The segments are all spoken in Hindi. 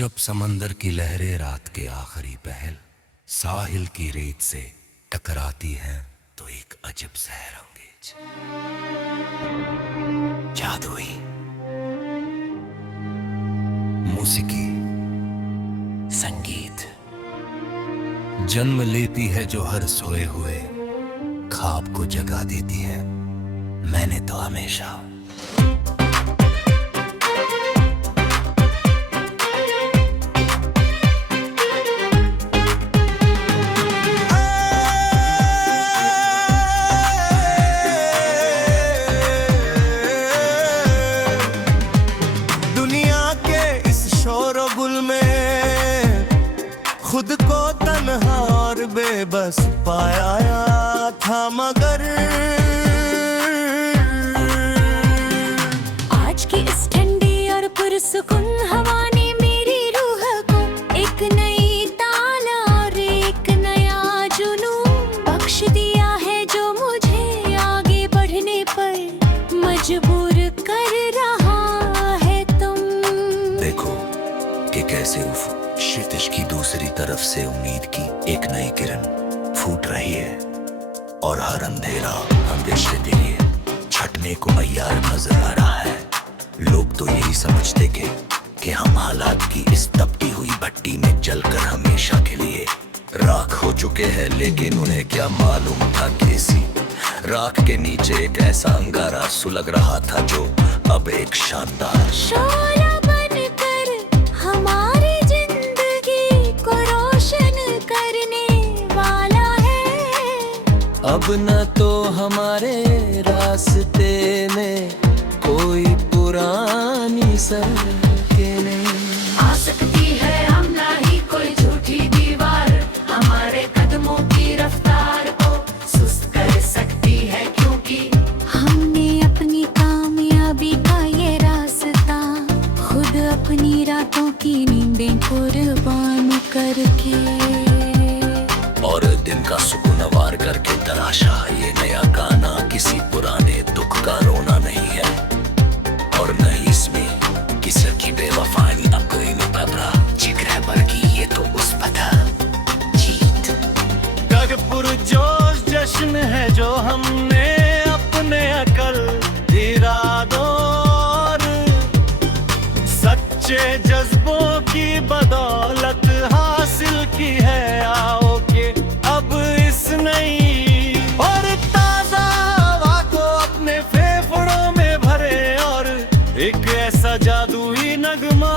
जब समंदर की लहरें रात के आखिरी पहल साहिल की रेत से टकराती हैं तो एक अजब सहर अंगेज जादुई मौसीकी संगीत जन्म लेती है जो हर सोए हुए ख्वाब को जगा देती है। मैंने तो हमेशा खुद को तन्हा और बेबस पाया था, मगर आज की इस ठंडी और पुरसुकून हवा ने मेरी रूह को एक नई ताला और एक नया जुनून बख्श दिया है, जो मुझे आगे बढ़ने पर मजबूर कर रहा है। तुम देखो कि कैसे उफ क्षितिज की दूसरी तरफ से उम्मीद की एक नई किरण फूट रही है और हर अंधेरा अंदेशे के लिए छटने को तैयार नजर आ रहा है। लोग तो यही समझते कि हम हालात की इस तपती हुई भट्टी में जलकर हमेशा के लिए राख हो चुके हैं, लेकिन उन्हें क्या मालूम था कि इसी राख के नीचे एक ऐसा अंगारा सुलग रहा था जो अब एक शानदार शोला बनकर हमारी अब न तो हमारे रास्ते में कोई पुरानी सड़कें आ सकती है, हम ना ही कोई झूठी दीवार हमारे कदमों की रफ्तार को सुस्त कर सकती है, क्योंकि हमने अपनी कामयाबी का ये रास्ता खुद अपनी रातों की नींदें कुर्बान करके और दिन का सुकून वार करके तराशा। ये नया गाना किसी पुराने दुख का रोना नहीं है और न ही इसमें किसी की बेवफाई अब कोई न पबरा जिक्र है, बल्कि ये तो उस पता जीत पुरजोश जश्न है जो हमने अपने अकल इरादों और सच्चे जज्बों की बदौलत हासिल की है। आओ के अब इस नई और ताजा हवा को अपने फेफड़ों में भरे और एक ऐसा जादुई नगमा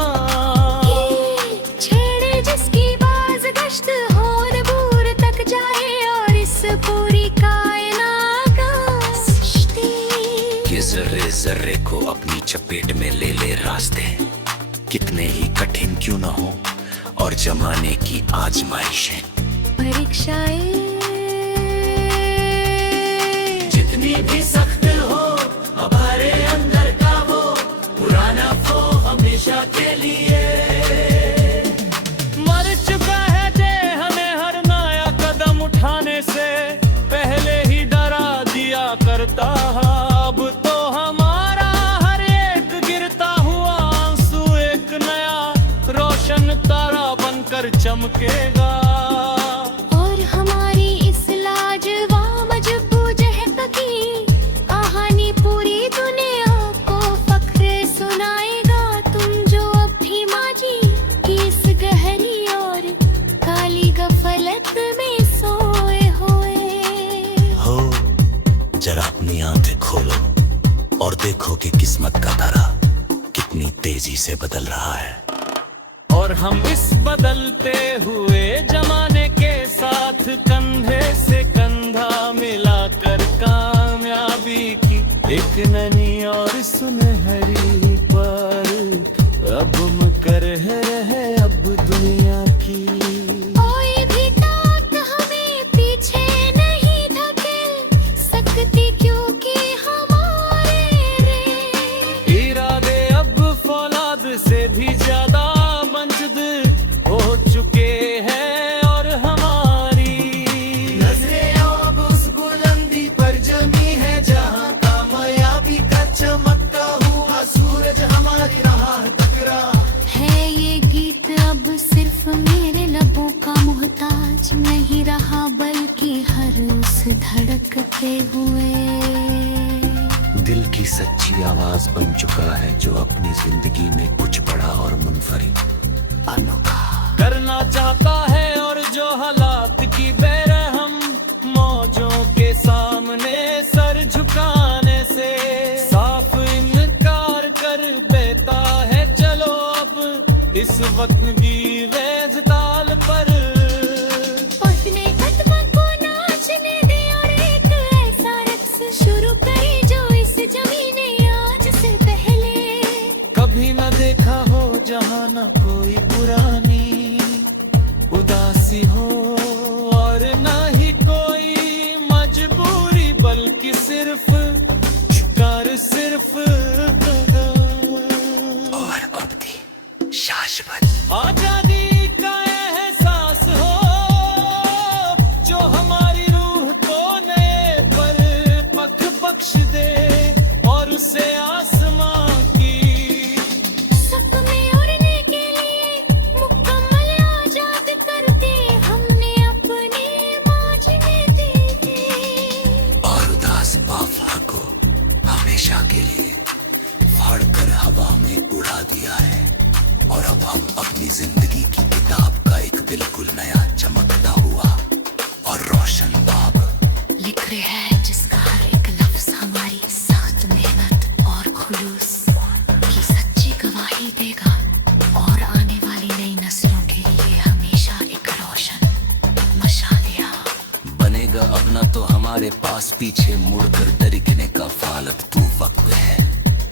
छेड़े जिसकी बाज गश्त होर दूर तक जाए और इस पूरी कायनात का सृष्टि ये जर्रे जर्रे को अपनी चपेट में ले ले रास्ते, कितने ही कठिन क्यों न हो और जमाने की आजमाइशें परीक्षाएं जितनी भी सख्त हो, हमारे अंदर का वो पुराना खो हमेशा के लिए मर चुका है, जे हमें हर नया कदम उठाने से पहले ही डरा दिया करता। अब तो हमारा हर एक गिरता हुआ आंसू एक नया रोशन तारा बनकर चमकेगा। और हमारी इस लाजवाब जद्दोजहद की कहानी पूरी दुनिया को फख्र सुनाएगा। तुम जो अब भी माजी की इस गहरी और काली गफलत में सोए हुए हो, जरा अपनी आंखें खोलो और देखो कि किस्मत का धारा कितनी तेजी से बदल रहा है और हम इस बदलते हुए जमाने के साथ कंधे से कंधा मिलाकर कामयाबी की एक नई और सुनहरी पर अब हम कर रहे अब दुनिया की। कोई भी ताकत हमें पीछे नहीं धकेल सकती, क्योंकि हमारे इरादे अब फौलाद से भी ज्यादा हो चुके हैं और हमारी नजरें अब उस बुलंदी पर जमी है जहां कामयाबी का चमकता हुआ सूरज हमारी राह टकरा है। ये गीत बसे हुए। दिल की सच्ची आवाज बन चुका है जो अपनी जिंदगी में कुछ बड़ा और मुनफरिद अनोखा करना चाहता है, और जो हालात की बेरहम मौजों के सामने सर झुकाने से साफ इनकार कर देता है। चलो अब इस वक्त की रेज ताल पर अपने कदमों को नाचने दे और एक ऐसा रक्स शुरू करे जो इस जमीने आज से पहले कभी न देखा हो, जहाँ न कोई पुरानी उदासी हो और न ही कोई मजबूरी, बल्कि सिर्फ शिकार सिर्फ और अपनी शाश्वत आजादी का एहसास हो जो हमारी रूह को नए पर पख बख्श दे और उसे आसमां की सपने उड़ने के लिए मुकम्मल आजाद कर दे हमने अपने मांझने दे और उदास काफिला को हमेशा के लिए फाड़कर हवा में उड़ा दिया है। और अब हम अपनी जिंदगी की किताब का एक बिल्कुल नया चमकता हुआ और रोशन बाब लिख रहे हैं, जिसका हर एक लफ्ज हमारी सख्त मेहनत और खुलूस की सच्ची गवाही देगा और आने वाली नई नस्लों के लिए हमेशा एक रोशन मशालिया बनेगा। अब न तो हमारे पास पीछे मुड़कर दरिकने का फालतू वक्त है,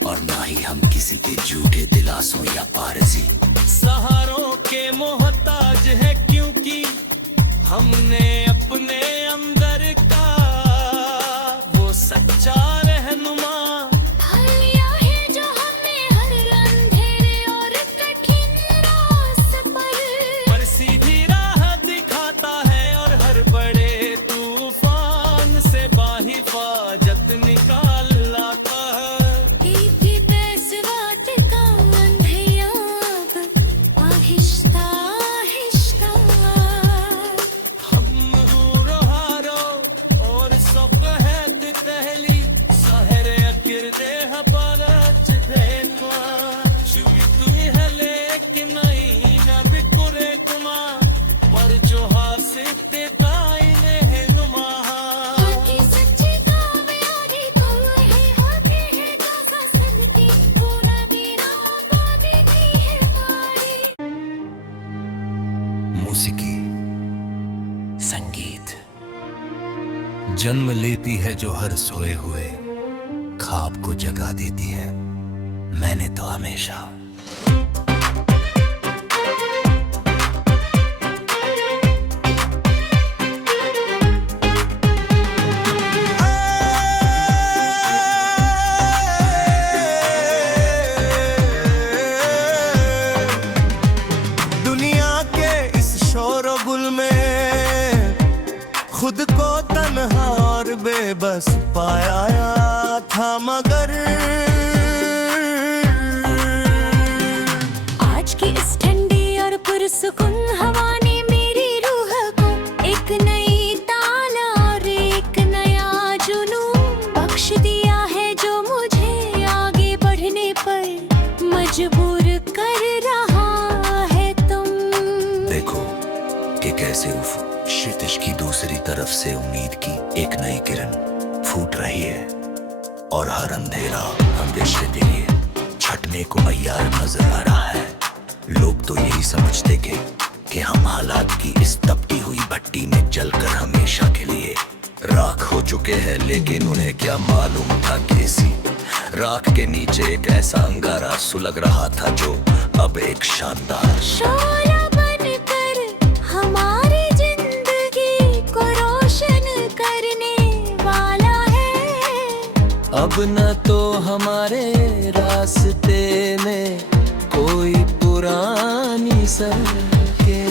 और ना ही हम किसी के झूठे दिलासों या आरज़ी सहारों के मोहताज है, क्योंकि हमने अपने अंदर का वो सच्चा रहनुमा ढाल लिया है जो हमें हर अंधेरे और कठिन रास्ते पर सीधी राह दिखाता है और हर बड़े तूफान से बाहिफाजत निकाल लाता है। एक पैसवात का अंधेयाब आहिस्ता आहिस्ता हम हूरो हारो और सफहद तहली सहर अकिरदे हपालच देखवा चुगी तुही हले कि नहीं ना बिकुरे कुमा पर जो हासिते ताइने है नुमा की सच्ची कामयाबी तो है आगे है का सनती पूरा मेरा आबादी की है वारी। मौसीकी संगीत जन्म लेती है जो हर सोए हुए ख्वाब को जगा देती है। मैंने तो हमेशा दुनिया के इस शोरगुल में खुद को तन्हा और बेबस पाया था, मगर आज की इस ठंडी और पुरसुकून हवा ने मेरी रूह को एक नई ताल और एक नया जुनून बख्श दिया है जो मुझे आगे बढ़ने पर मजबूर कर रहा है। तुम देखो कि कैसे क्षितिज की दूसरी तरफ से उम्मीद की एक नई किरण फूट रही है, और हर अंधेरा अंदेशे के लिए छटने को तैयार नजर आ रहा है। लोग तो यही समझते थे कि हम हालात की इस तपती हुई भट्टी में जलकर हमेशा के लिए राख हो चुके हैं, लेकिन उन्हें क्या मालूम था कि इसी राख के नीचे एक ऐसा अंगारा सुलग रहा था जो अब एक शानदार शोला बनकर हमारी जिंदगी को रोशन करने वाला है। अब न तो हमारे रास्ते में कोई पुरानी सड़कें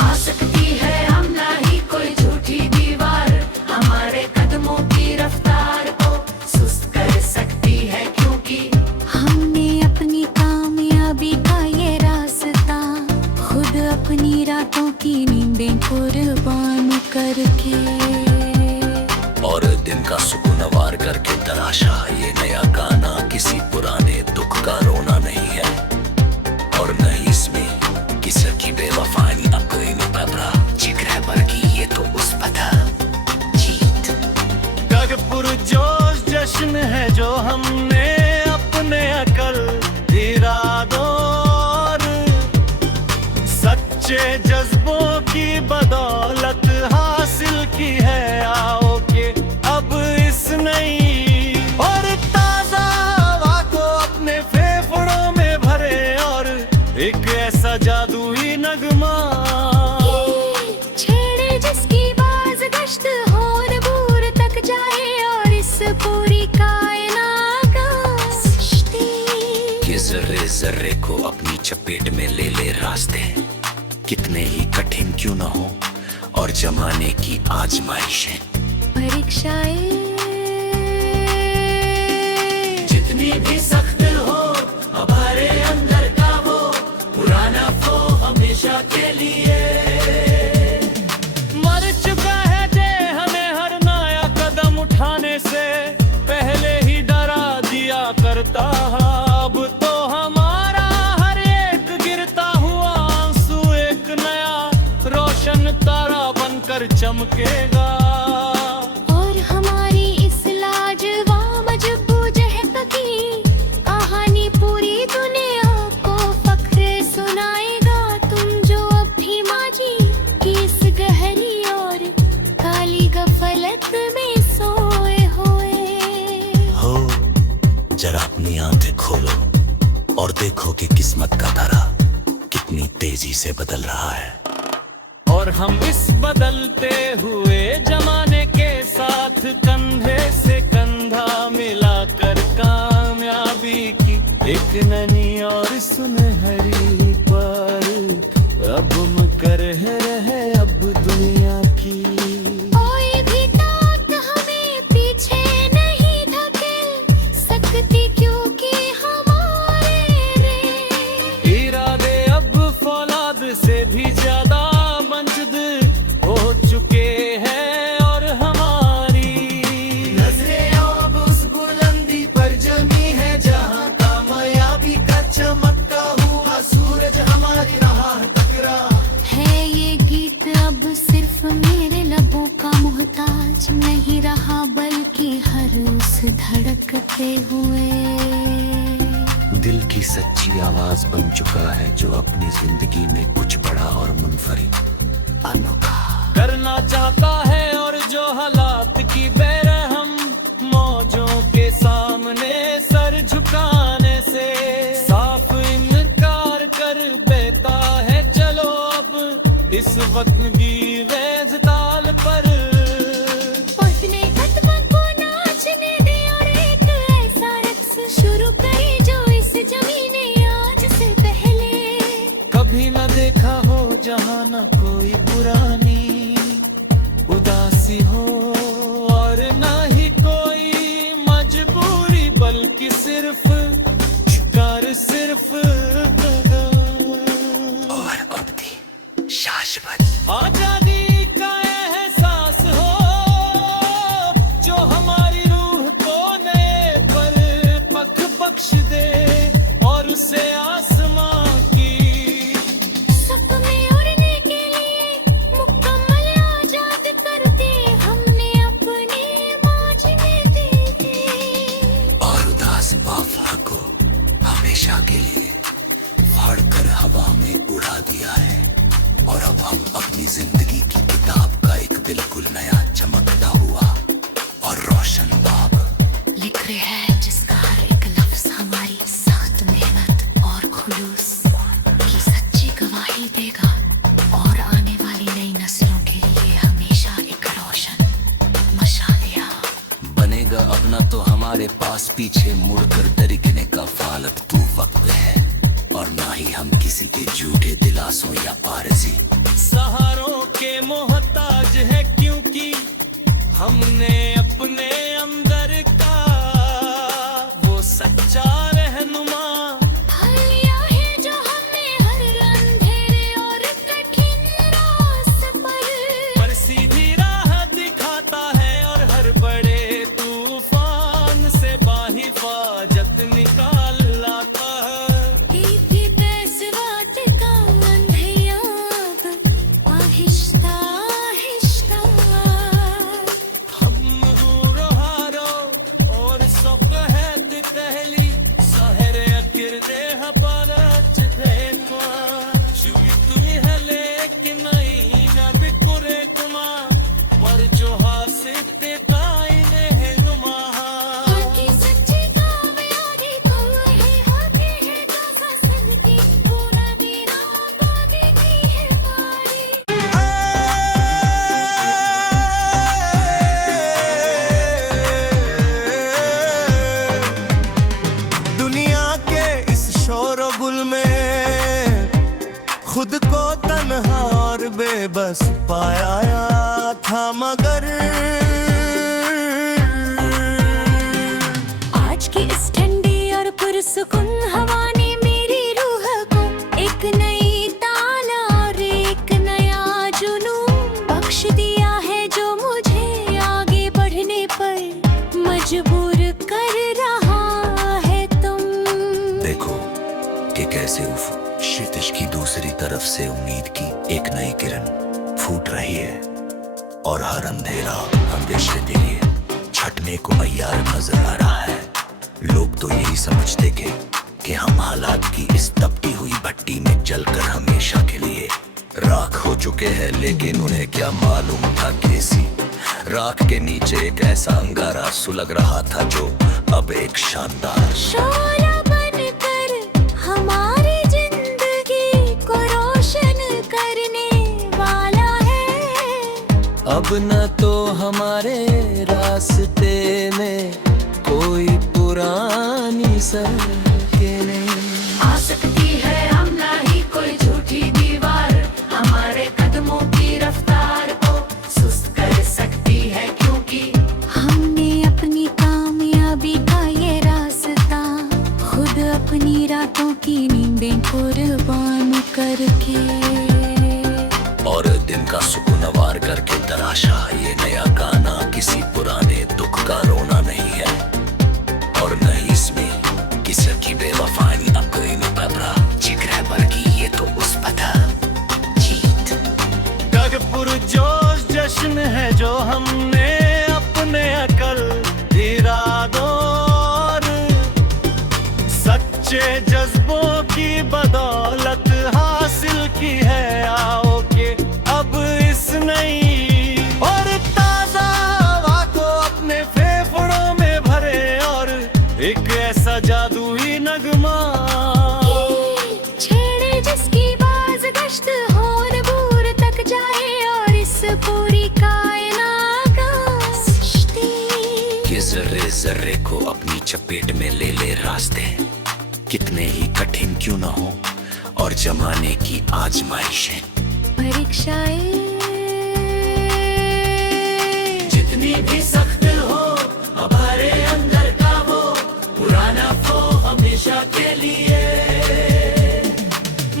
आ सकती है हम ना ही कोई झूठी दीवार हमारे कदमों की रफ्तार को सुस्त कर सकती है, क्योंकि हमने अपनी कामयाबी का ये रास्ता खुद अपनी रातों की नींदें कुर्बान करके और दिन का सुकून वार करके तराशा। ये नया गाना किसी पुराने दुख का रोना नहीं है, और न ही इसमें किसी की बेवफाई ना कोई नहीं पता जिक्र है, बल्कि ये तो उस पता जीत। गगपुर जोश जश्न है जो हमने अपने अकल इरादों और सच्चे जज्बों की बदौलत हासिल की है। आओ के अब इस नई और ताजा हवा को अपने फेफड़ों में भरे, और एक ऐसा जादुई नगमा छेड़े जिसकी बाज गश्त होर बूर तक जाए, और इस पूरी कायनात का सृष्टि ये जर्रे जर्रे को अपनी चपेट में ले ले रास्ते, कितने ही कठिन क्यों न हो और जमाने की आजमाइशें परीक्षाएं जितनी भी सख्त हो, हमारे अंदर का वो पुराना फो हमेशा के लिए मर चुका है। जे हमें हर नया कदम उठाने से पहले ही डरा दिया करता, अब तो हमारा हर एक गिरता हुआ आंसू एक नया रोशन तारा बनकर चमकेगा। और हमारी इस लाजवाब जद्दोजहद की कहानी पूरी दुनिया को फख्र सुनाएगा। तुम जो अब भी माजी की इस गहरी और काली गफलत में सोए हुए हो, जरा अपनी आंखें खोलो और देखो कि किस्मत का तारा कितनी तेजी से बदल रहा है। और हम इस बदलते हुए जमाने के साथ कंधे से कंधा मिलाकर कामयाबी की एक नई और सुनहरी पर अब हम कर रहे अब दुनिया की। कोई भी ताकत हमें पीछे नहीं धकेल सकती, क्योंकि हमारे रे इरादे अब फौलाद से भी ज्यादा मंजद हो चुके हैं, और हमारी नजरें अब उस बुलंदी पर जमी है जहां कामयाबी का चमकता हुआ सूरज हमारी राह टकरा। है ये गीत अब सिर्फ मेरे लबों का मोहताज नहीं रहा, बल्कि हर उस धड़कते हुए दिल की सच्ची आवाज बन चुका है, जो अपनी जिंदगी में कुछ बड़ा और मुनफरिद अनोखा करना चाहता है, और जो हालात की बेरहम मौजों के सामने सर झुकाने से साफ इनकार कर देता है। चलो अब इस वक्त की वेज ताल पर अपने कदमों को नाचने दे, और एक ऐसा रक्स शुरू करे जो इस जमीने आज से पहले कभी न देखा हो, जहाँ न कोई पुरानी उदासी हो और न ही कोई मजबूरी, बल्कि सिर्फ शिकार सिर्फ और अवधि शाश्वत आजादी का एहसास हो, जो हमारी रूह को नए पर पख बख्श दे, और उसे आसमां की सपने उड़ने के लिए मुकम्मल आजाद कर दे हमने अपने माज में दे दे। और उदास बाफला को हमेशा के लिए फाड़ कर हवा में उड़ा दिया है, और अब हम अपनी जिंदगी की किताब का एक बिल्कुल नया चमकता हुआ और रोशन बाब लिख रहे हैं, जिसका हर एक लफ्ज हमारी सख्त मेहनत और खुलूस की सच्ची गवाही देगा, और आने वाली नई नस्लों के लिए हमेशा एक रोशन मशालिया बनेगा। अपना तो हमारे पास पीछे मुड़कर दरिकने का फालत तू वक्त है, और ना ही हम किसी के झूठे दिलासों या आरज़ी सहारों के मोहताज है, क्योंकि हमने अपने अंदर का वो सच्चा रहनुमा फल लिया है, जो हमें हर अंधेरे और कठिन रास्ते पर सीधी राह दिखाता है, और हर को तन्हा और बेबस पाया था, मगर आज की इस ठंडी और पुरसुकून हवा ने मेरी रूह को एक नई तान और एक नया जुनून बख्श दिया है, जो मुझे आगे बढ़ने पर मजबूर कर रहा है तुम। देखो कि कैसे क्षितिज की दूसरी तरफ से उम्मीद की एक नई किरण फूट रही है, और हर अंधेरा अंदेशे के लिए छटने को तैयार नजर आ रहा है। लोग तो यही समझते कि हम हालात की इस तपती हुई भट्टी में जलकर हमेशा के लिए राख हो चुके हैं, लेकिन उन्हें क्या मालूम था कि इसी राख के नीचे एक ऐसा अंगारा सुलग रहा था जो अब एक शानदार शोला बनकर हमारी जिंदगी को रोशन करने वाला है। अब न तो हमारे रास्ते में कोई पुरानी सड़कें आ सकती है हम ना ही कोई झूठी दीवार, हमारे कदमों की रफ्तार को सुस्त कर सकती है, क्योंकि हमने अपनी कामयाबी का ये रास्ता खुद अपनी रातों की नींदें कुर्बान करके और दिन का सुकून वार करके तराशा। ये नया गाना किसी पुराने दुख का रोना नहीं है, और न ही इसमें किसी की बेवफाई अब कोई नहीं पता जिक्र है, बल्कि ये तो उस पता जीत का पुरजोश जश्न है जो हमने अपने अकल इरादों और सच्चे जज्बों की बदौलत हासिल की है। आओ के अब इस नई और ताजा हवा को अपने फेफड़ों में भरे, और एक ऐसा जादुई नगमा छेड़े जिसकी बाज गश्त होर दूर तक जाए, और इस पूरी कायनात का सृष्टि ये जर्रे जर्रे को अपनी चपेट में ले ले रास्ते, कितने ही कठिन क्यों न हो, और जमाने की आजमाइशें परीक्षाएं जितनी भी सख्त हो, हमारे अंदर का वो पुराना खो हमेशा के लिए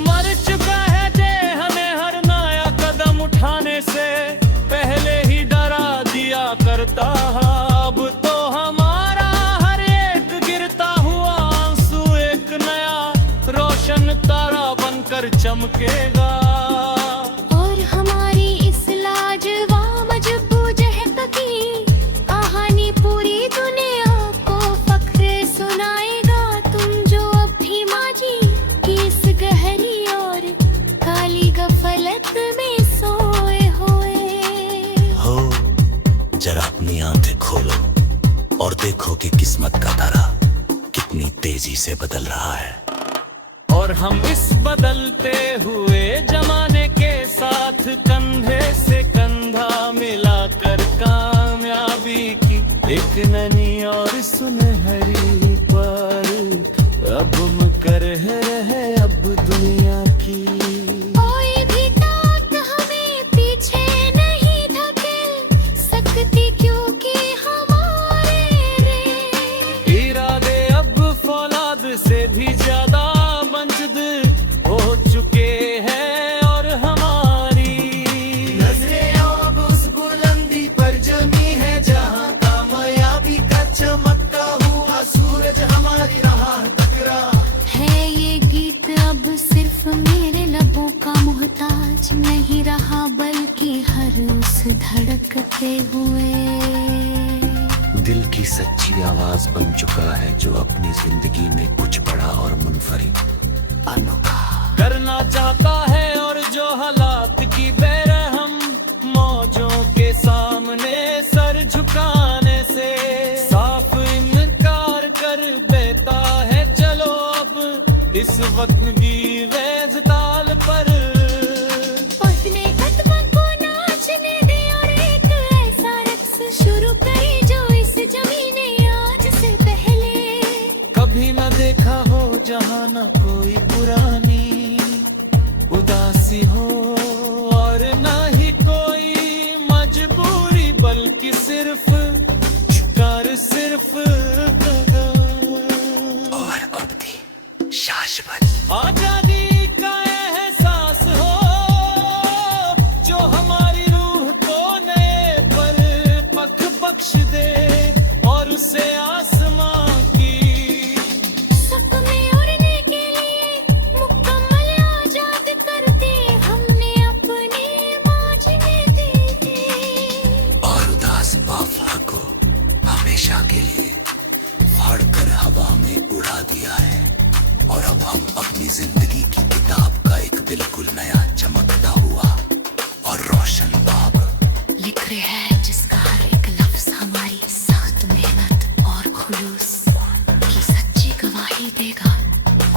मर चुका है, जे हमें हर नया कदम उठाने से पहले ही डरा दिया करता। अब तो हमारा हर एक गिरता हुआ आंसू एक नया रोशन तारा बनकर चमकेगा। और हमारी इस लाजवाब जद्दोजहद की कहानी पूरी दुनिया को फख्र सुनाएगा। तुम जो अब भी माजी की इस गहरी और काली गफलत में सोए हुए हो, जरा अपनी आंखें खोलो और देखो कि किस्मत का तारा कितनी तेजी से बदल रहा है, और हम इस बदलते हुए जमाने के साथ कंधे से कंधा मिलाकर कामयाबी की एक नई और सुनहरी पर अब हम कर रहे अब दुनिया की। कोई भी ताकत हमें पीछे नहीं धकेल सकती, क्योंकि हमारे रे इरादे अब फौलाद से भी ज्यादा मंजद हो चुके हैं, और हमारी नजरें अब उस बुलंदी पर जमी है जहां कामयाबी का चमकता हुआ सूरज हमारी राह टकरा है। ये गीत अब सिर्फ मेरे लबों का मोहताज नहीं रहा, बल्कि हर उस धड़कते हुए दिल की सच्ची आवाज बन चुका है, जो अपनी जिंदगी में कुछ बड़ा और मुनफरिद अनोखा करना चाहता है, और जो हालात की बेरहम मौजों के सामने सर झुकाने से साफ इनकार कर देता है। चलो अब इस वक्त की रेज ताल पर अपने कदमों को नाचने दे, और एक ऐसा रक्स शुरू करे जो इस जमीन ने आज से पहले कभी न देखा हो, जहां न कोई पुरानी उदासी शाश्वत। आजादी का एहसास हो जो हमारी रूह को नए पल पख बख्श दे और उसे आसमां की सपने उड़ने के लिए मुकम्मल आजाद कर दे हमने अपने मांझने दे दे। और उदास बाफला को हमेशा के लिए फाड़ कर हवा में उड़ा दिया है। और अब हम अपनी जिंदगी की किताब का एक बिल्कुल नया चमकता हुआ और रोशन बाब लिख रहे हैं जिसका हर एक लफ्ज हमारी सख्त मेहनत और खुलूस की सच्ची गवाही देगा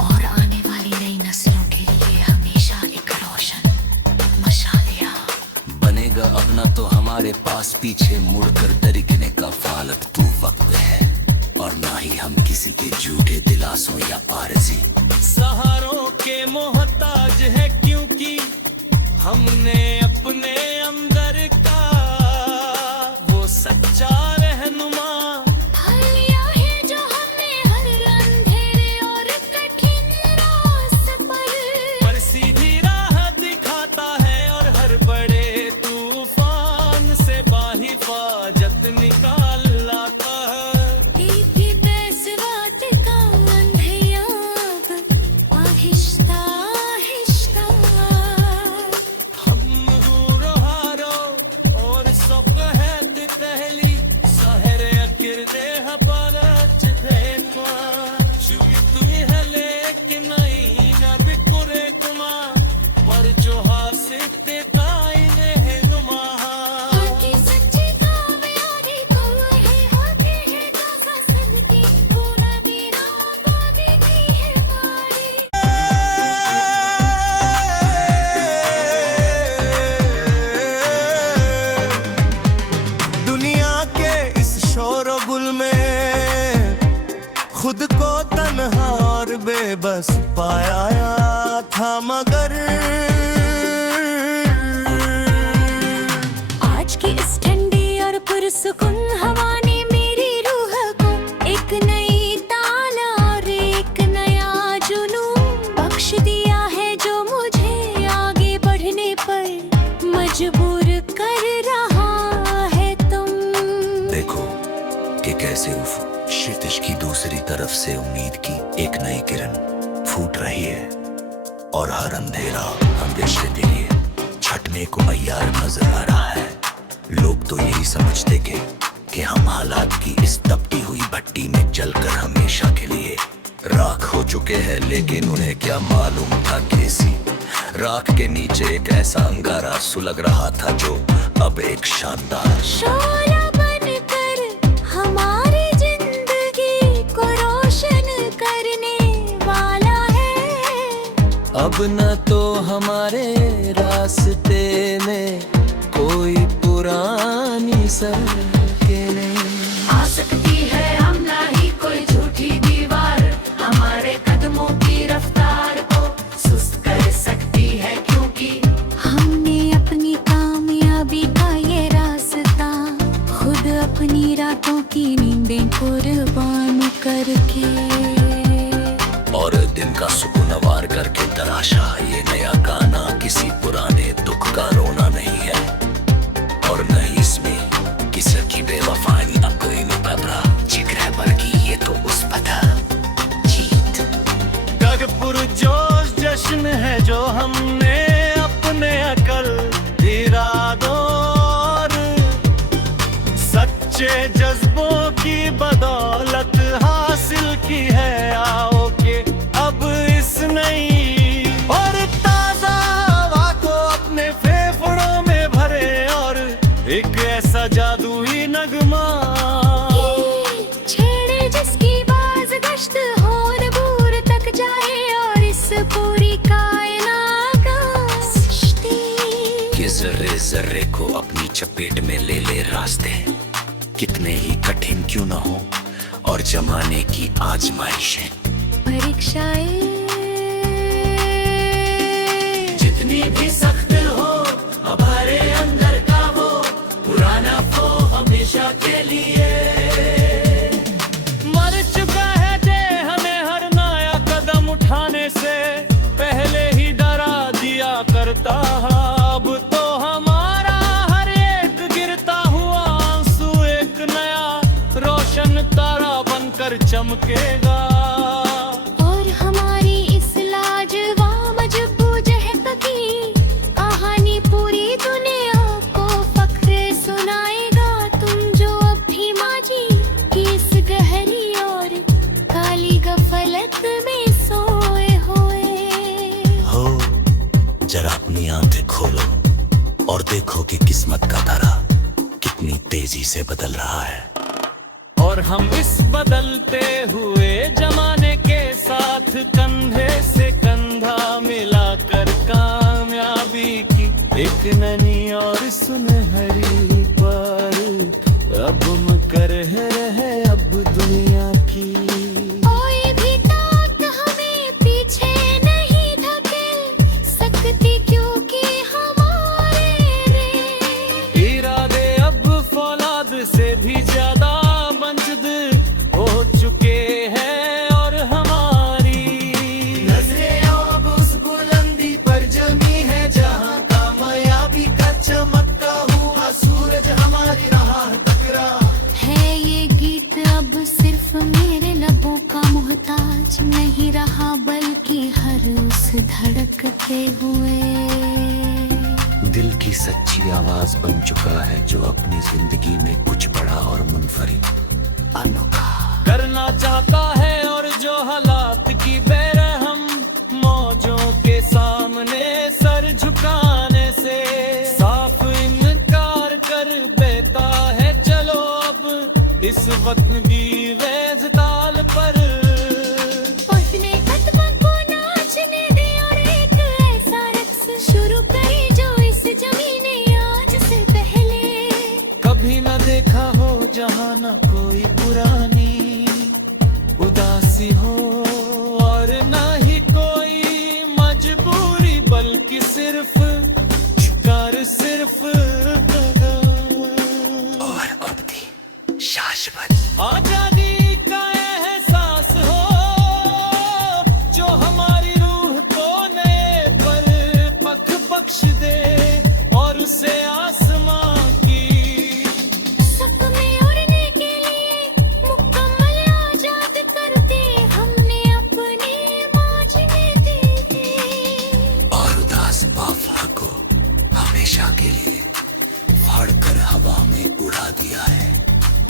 और आने वाली नई नस्लों के लिए हमेशा एक रोशन मशालिया बनेगा। अब ना तो हमारे पास पीछे मुड़कर दरिकने का फालतू वक्त है और ना ही हम किसी के झूठे दिलासों या आरज़ी सहारों के मोहताज है क्योंकि हमने अपने अंदर का वो सच्चा रहनुमा भर लिया है जो हमने हर अंधेरे और कठिन रास्ते पर सीधी राह दिखाता है और हर बड़े तूफान से बाहिफाजत निकाल लाता है। एक ही पैसवात का अंधयाब आहिस्ता आहिस्ता हम हूरो हारो और सफहद पहली सहर अकिरदे हपालच देखा चुकी तुई है लेकिन नहीं ना बिकुरे कुमा पर जो हासिते कायने है नुमा की सच्ची कामयाबी को है होते है कासा सनती पूरा गिरा बाबी की है हमारी। दुनिया के इस शोरगुल में खुद को तन्हा और बेबस पाया था मगर आज की इस ठंडी और पुरसुकून हवा ने मेरी रूह को एक नई ताला और एक नया जुनून बख्श दिया है जो मुझे आगे बढ़ने पर मजबूर कर रहा है तुम। देखो कि कैसे उस क्षितिज की दूसरी तरफ से उम्मीद की एक नई किरण फूट रही है और हर अंधेरा हमेशा के लिए छटने को तैयार नजर आ रहा है। लोग तो यही समझते थे कि हम हालात की इस तपती हुई भट्टी में जलकर हमेशा के लिए राख हो चुके हैं, लेकिन उन्हें क्या मालूम था कि इसी राख के नीचे एक ऐसा अंगारा सुलग रहा था जो अब एक शानदार शोला बनकर हमारी जिंदगी को रोशन करने वाला है। अब न तो हमारे रास्ते में कोई पुरानी सड़कें नहीं आ सकती है हम ना ही कोई झूठी दीवार हमारे कदमों की रफ्तार को सुस्त कर सकती है क्योंकि हमने अपनी कामयाबी का ये रास्ता खुद अपनी रातों की नींदें कुर्बान करके और दिन का सुकून वार करके तराशा। ये नया गाना किसी पुराने दुख का रोना नहीं है और न ही इसमें किसी की बेवफाई अब कोई नहीं पता जिक्र है, बल्कि ये तो उस पता जीत गगपुर जोश जश्न है जो हमने अपने अकल इरादों और सच्चे जज्बों की बदौलत हासिल की है। आओ के अब इस नई और ताजा हवा को अपने फेफड़ों में भरे और एक ऐसा जादुई नगमा छेड़े जिसकी बाज गश्त होर दूर तक जाए और इस पूरी कायनात का सृष्टि ये जर्रे जर्रे को अपनी चपेट में ले ले रास्ते, कितने ही कठिन क्यों न हो और जमाने की आजमाइशें परीक्षाएं जितनी भी सख्त हो हमारे अंदर का वो पुराना खो हमेशा के लिए मर चुका है जे हमें हर नया कदम उठाने अब तो हमारा हर एक गिरता हुआ आंसू एक नया रोशन तारा बनकर चमकेगा। और हमारी इस लाजवाब जद्दोजहद की कहानी पूरी दुनिया को फख्र सुनाएगा। तुम जो अब भी माजी की इस गहरी और काली गफलत में सोए हुए हो, जरा अपनी आंखें खोलो और देखो कि किस्मत का तारा कितनी तेजी से बदल रहा है। और हम इस बदलते हुए जमाने के साथ कंधे से कंधा मिलाकर कामयाबी की एक नई और सुनहरी पर अब मकर रहे अब दुनिया की। कोई भी ताकत हमें पीछे नहीं धकेल सकती क्योंकि हमारे इरादे अब फौलाद से भी ज्यादा मंजद हो चुके हैं। और हमारी नजरें अब उस बुलंदी पर जमी है जहां कामयाबी का चमकता हुआ सूरज हमारी राह टकरा। है ये गीत अब सिर्फ मेरे लबों का मोहताज नहीं रहा बल्कि हर उस धड़कते हुए दिल की सच्ची आवाज बन चुका है जो अपनी जिंदगी में कुछ बड़ा और मुनफरिद अनोखा करना चाहता है। और जो हालात की बेरहम मौजों के सामने सर झुकाने से साफ इनकार कर देता है। चलो अब इस वक्त की वेज ताल पर अपने कदमों को नाचने दे और एक ऐसा रक्स शुरू करे जो इस जमीने आज से पहले कभी न देखा हो, जहाँ न कोई पुरानी उदासी हो और न ही कोई मजबूरी बल्कि सिर्फ शिकार सिर्फ और अवधि शाश्वत आजादी का एहसास हो जो हमारी रूह को नए पर पख बख्श दे और उसे आसमां की सपने उड़ने के लिए मुकम्मल आजाद कर दे हमने अपने मांझने दे और उदास बाफला को हमेशा के लिए फाड़कर हवा में उड़ा दिया है।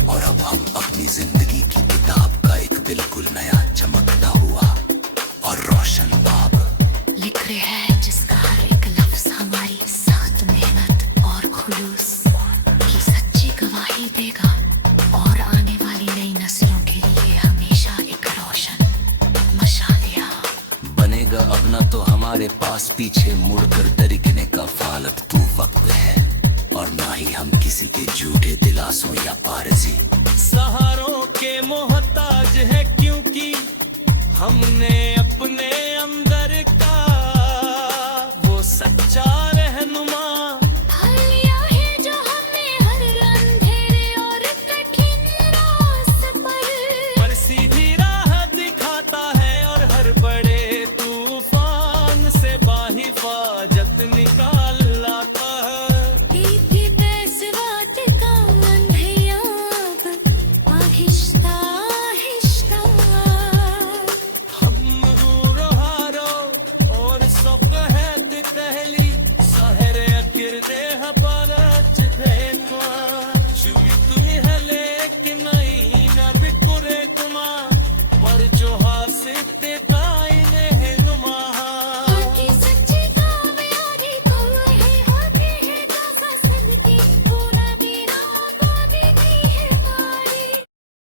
और अब हम अपनी जिंदगी की किताब का एक बिल्कुल नया चमकता हुआ और रोशन बाब लिख रहे हैं जिसका हर एक लफ्ज हमारी सख्त मेहनत और खुलूस की सच्ची गवाही देगा और आने वाली नई नस्लों के लिए हमेशा एक रोशन मशालिया बनेगा। अब न तो हमारे पास पीछे मुड़कर दरिकने का फालत तू वक्त है और ना ही हम किसी के झूठे दिलासों या पारसी सहारों के मोहताज है क्योंकि हमने अपने अंदर